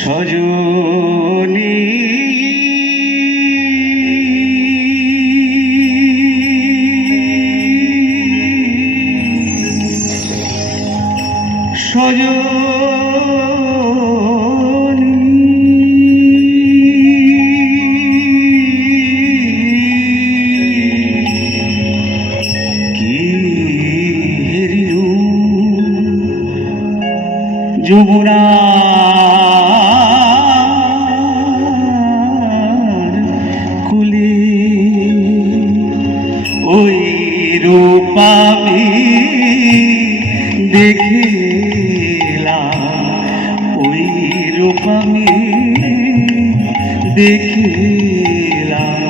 সজনী। সজনী। কি হেরিও যমুনা রূপামি দেখিলাম ওই রূপামি দেখিলাম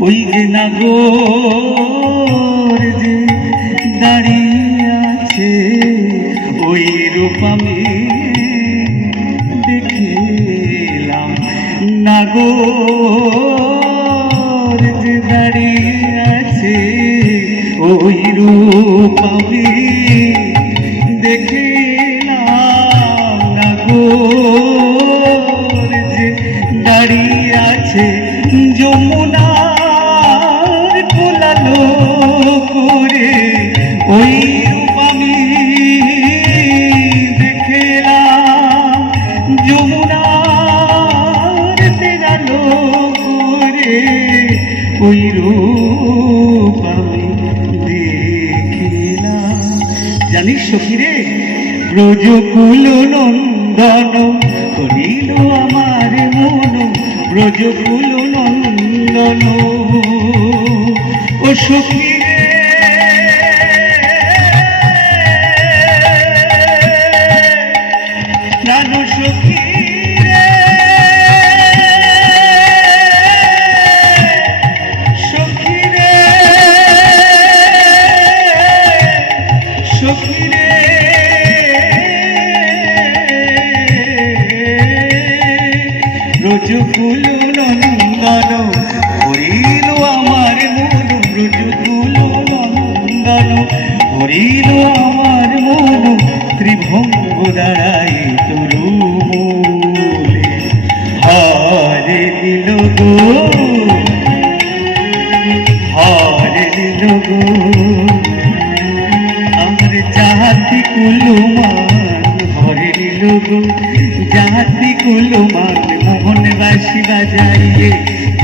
ওই যে নাগর যে দাঁড়িয়ে আছে, ওই রূপামি দেখিলাম। নাগর ওই রূপামি দেখিলাম নাগর যে দাঁড়িয়ে আছে যমুনার কোলালো করে ওই রূপামি দেখলাম যমুনার তেজালো করে ওই রূপ জানিস সখীরে? ব্রজকুল নন্দন করিল আমার মন ব্রজকুল নন্দন ও সখীরে কুলুমান হরে দিল জাতি কুলুমান মোহন বাসি বাজাইয়ে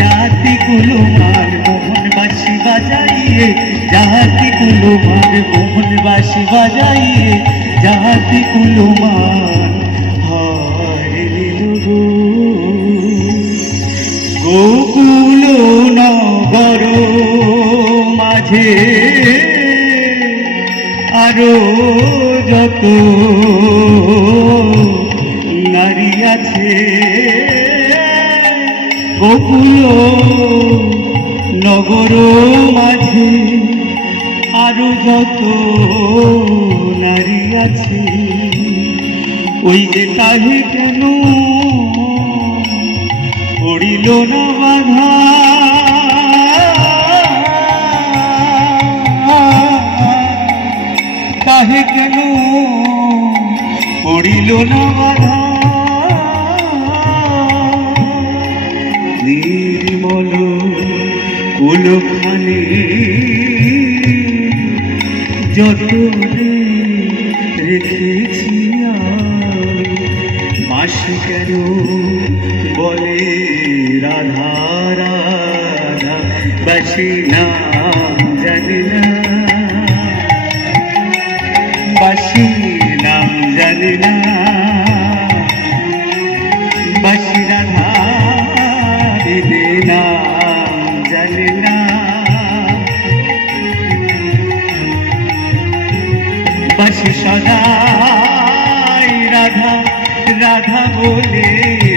জাতি কুলুমান মোহন বাসি বাজাইয়ে জাতি কুলুমান মোহন বাসি বাজাইয়ে জাতি কুলুমান হরে দিল গোকুল নগর মাঝে আরও যত নারী আছে। গোকুল নগর মাঝে আরও যত নারী আছে। ওই যে তাহে কেন পড়িল না বাধা? নির্মল কুলখানে যতনে রেখেছি মাসি কেন বলে রাধা রাধা বাসি নাম বাসি সদাই রাধা রাধা বলে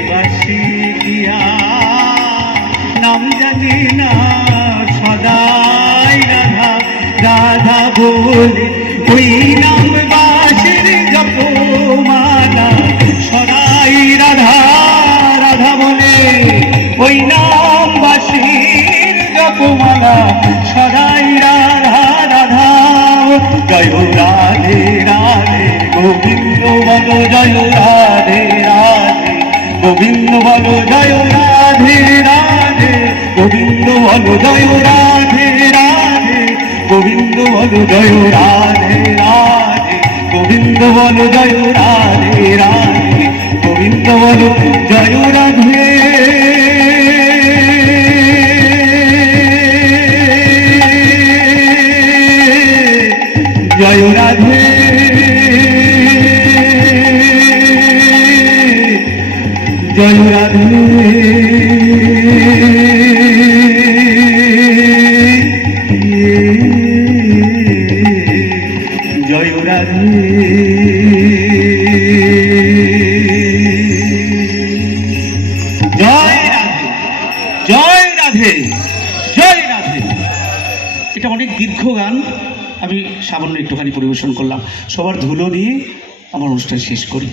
বাসি গিয়া নাম জানি না সদাই রাধা রাধা বলে, ওই নাম জয় রাধে রাধে, গোবিন্দ বল জয় রাধে রাধে, গোবিন্দ বলো জয় রাধে রাধে, গোবিন্দ বলো জয় রাধে রাধে, গোবিন্দ বলো জয় রাধে রাধে, গোবিন্দ বলো জয় রাধে রাধে, গোবিন্দ বলো জয় রাধে রাধে জয় জয় রাধে জয় রাধে জয় রাধে। এটা অনেক দীর্ঘ গান। আমি সামান্য একটুখানি পরিবেশন করলাম। সবার ধুলো নিয়ে আমার অনুষ্ঠান শেষ করি।